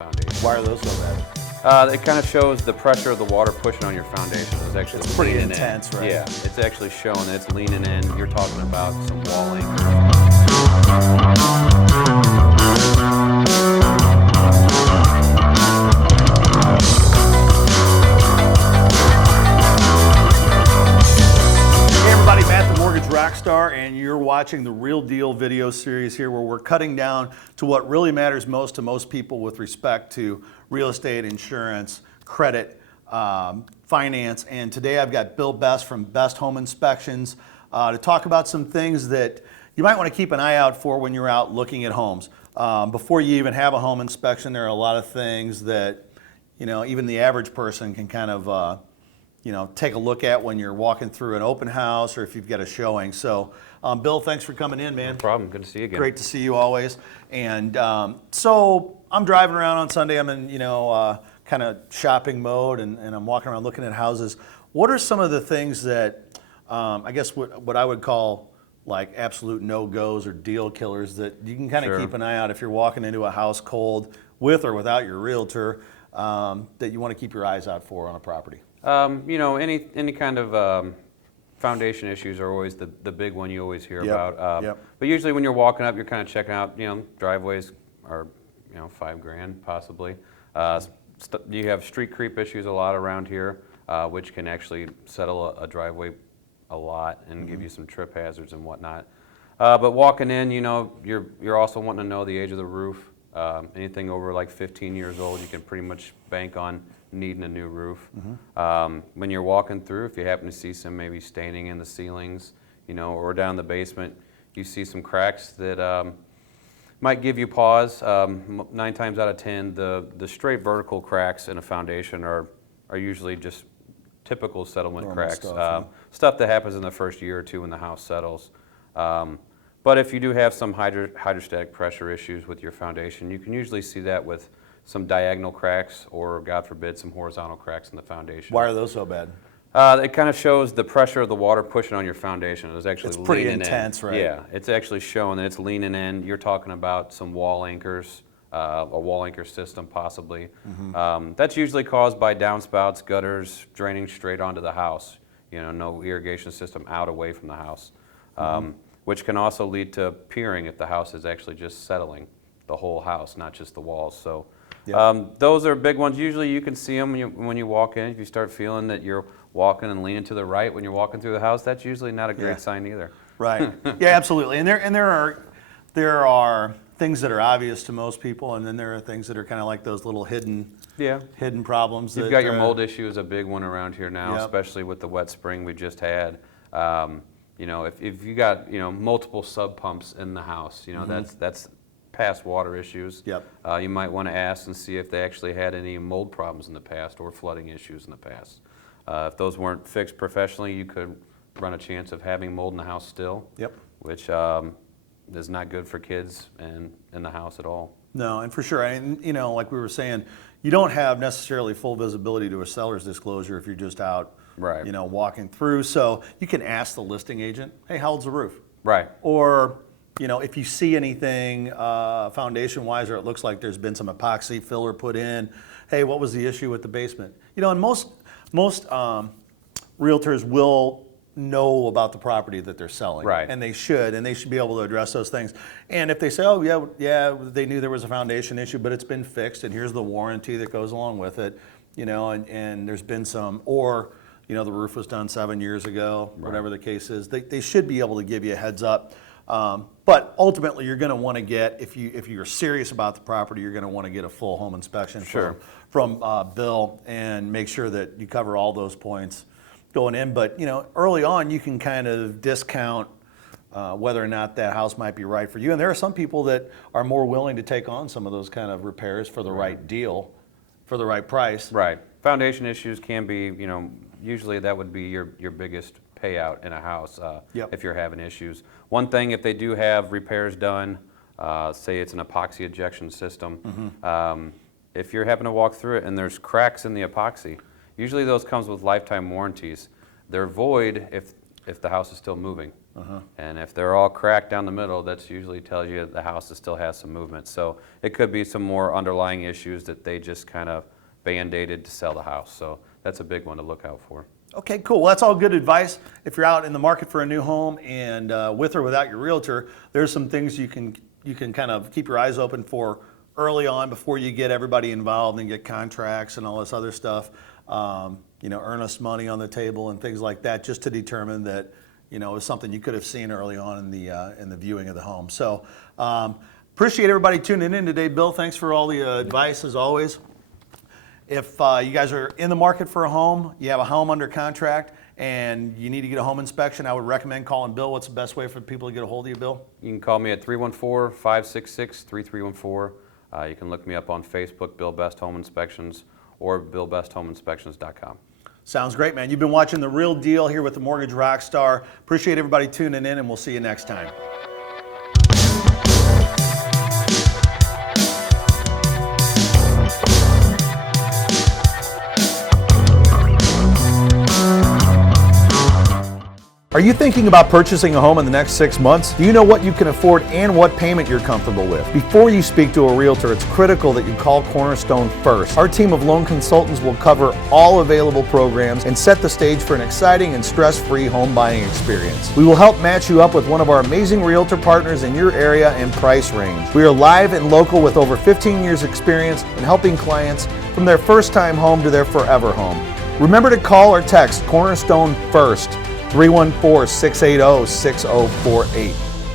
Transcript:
foundation. Why are those so bad? It kind of shows the pressure of the water pushing on your foundation. It's pretty leaning intense, in. right? Yeah, it's actually showing that it's leaning in. You're talking about some walling. Hey everybody, Matt the Mortgage Rockstar, and you're watching the Real Deal video series here where we're cutting down to what really matters most to most people with respect to real estate, insurance, credit, finance. And today I've got Bill Best from Best Home Inspections to talk about some things that you might want to keep an eye out for when you're out looking at homes. Before you even have a home inspection, there are a lot of things that, you know, even the average person can kind of take a look at when you're walking through an open house or if you've got a showing. So, Bill, thanks for coming in, man. No problem. Good to see you again. Great to see you always. And so I'm driving around on Sunday. I'm in, kind of shopping mode, and I'm walking around looking at houses. What are some of the things that I guess what I would call like absolute no-goes or deal killers that you can kind of Sure. keep an eye out if you're walking into a house cold with or without your realtor that you want to keep your eyes out for on a property? Any kind of foundation issues are always the big one you always hear Yep, about. yep. But usually when you're walking up, you're kind of checking out, driveways are, $5,000 possibly. You have street creep issues a lot around here, which can actually settle a driveway a lot and give you some trip hazards and whatnot. But walking in, you're also wanting to know the age of the roof. Anything over like 15 years old, you can pretty much bank on needing a new roof. When you're walking through, if you happen to see some maybe staining in the ceilings, or down the basement, you see some cracks that might give you pause. 9 times out of 10, the straight vertical cracks in a foundation are usually just typical settlement Normal cracks. stuff, Stuff that happens in the first year or two when the house settles. But if you do have some hydrostatic pressure issues with your foundation, you can usually see that with some diagonal cracks or, God forbid, some horizontal cracks in the foundation. Why are those so bad? It kind of shows the pressure of the water pushing on your foundation. It's actually It's pretty leaning intense, in. right? Yeah, it's actually showing that it's leaning in. You're talking about some wall anchors, a wall anchor system possibly. That's usually caused by downspouts, gutters draining straight onto the house. No irrigation system out away from the house, which can also lead to piering if the house is actually just settling the whole house, not just the walls. So. Yep. Those are big ones. Usually you can see them when you walk in. If you start feeling that you're walking and leaning to the right when you're walking through the house, that's usually not a great sign either. Right. Yeah, absolutely. And there are things that are obvious to most people, and then there are things that are kind of like those little hidden problems. You've got your mold issue is a big one around here now, Yep. especially with the wet spring we just had. If you got multiple sub pumps in the house, that's past water issues. Yep. You might want to ask and see if they actually had any mold problems in the past or flooding issues in the past. If those weren't fixed professionally, you could run a chance of having mold in the house still. Yep. Which is not good for kids and in the house at all. No, and for sure. And, like we were saying, you don't have necessarily full visibility to a seller's disclosure if you're just out, Right. Walking through. So you can ask the listing agent, hey, how old's the roof? Right. Or, if you see anything foundation-wise, or it looks like there's been some epoxy filler put in, hey, what was the issue with the basement? And most realtors will know about the property that they're selling, Right. and they should be able to address those things. And if they say, oh yeah, they knew there was a foundation issue, but it's been fixed, and here's the warranty that goes along with it, and there's been some, or the roof was done 7 years ago, whatever the case is, they should be able to give you a heads up. But ultimately, you're going to want to get, if you're serious about the property, you're going to want to get a full home inspection from Bill and make sure that you cover all those points going in. But early on, you can kind of discount whether or not that house might be right for you. And there are some people that are more willing to take on some of those kind of repairs for the right deal, for the right price. Right. Foundation issues can be, usually that would be your biggest payout in a house Yep. if you're having issues. One thing, if they do have repairs done, say it's an epoxy ejection system, if you're having to walk through it and there's cracks in the epoxy, usually those comes with lifetime warranties. They're void if the house is still moving. And if they're all cracked down the middle, that's usually tells you the house still has some movement. So it could be some more underlying issues that they just kind of band-aided to sell the house. So that's a big one to look out for. Okay, cool. Well, that's all good advice. If you're out in the market for a new home and with or without your realtor, there's some things you can kind of keep your eyes open for early on before you get everybody involved and get contracts and all this other stuff. Earnest money on the table and things like that, just to determine that it was something you could have seen early on in the viewing of the home. So appreciate everybody tuning in today. Bill, thanks for all the advice as always. If you guys are in the market for a home, you have a home under contract, and you need to get a home inspection, I would recommend calling Bill. What's the best way for people to get a hold of you, Bill? You can call me at 314-566-3314. You can look me up on Facebook, Bill Best Home Inspections, or BillBestHomeInspections.com. Sounds great, man. You've been watching The Real Deal here with the Mortgage Rockstar. Appreciate everybody tuning in, and we'll see you next time. Are you thinking about purchasing a home in the next 6 months? Do you know what you can afford and what payment you're comfortable with? Before you speak to a realtor, it's critical that you call Cornerstone first. Our team of loan consultants will cover all available programs and set the stage for an exciting and stress-free home buying experience. We will help match you up with one of our amazing realtor partners in your area and price range. We are live and local with over 15 years experience in helping clients from their first time home to their forever home. Remember to call or text Cornerstone first. 314-680-6048.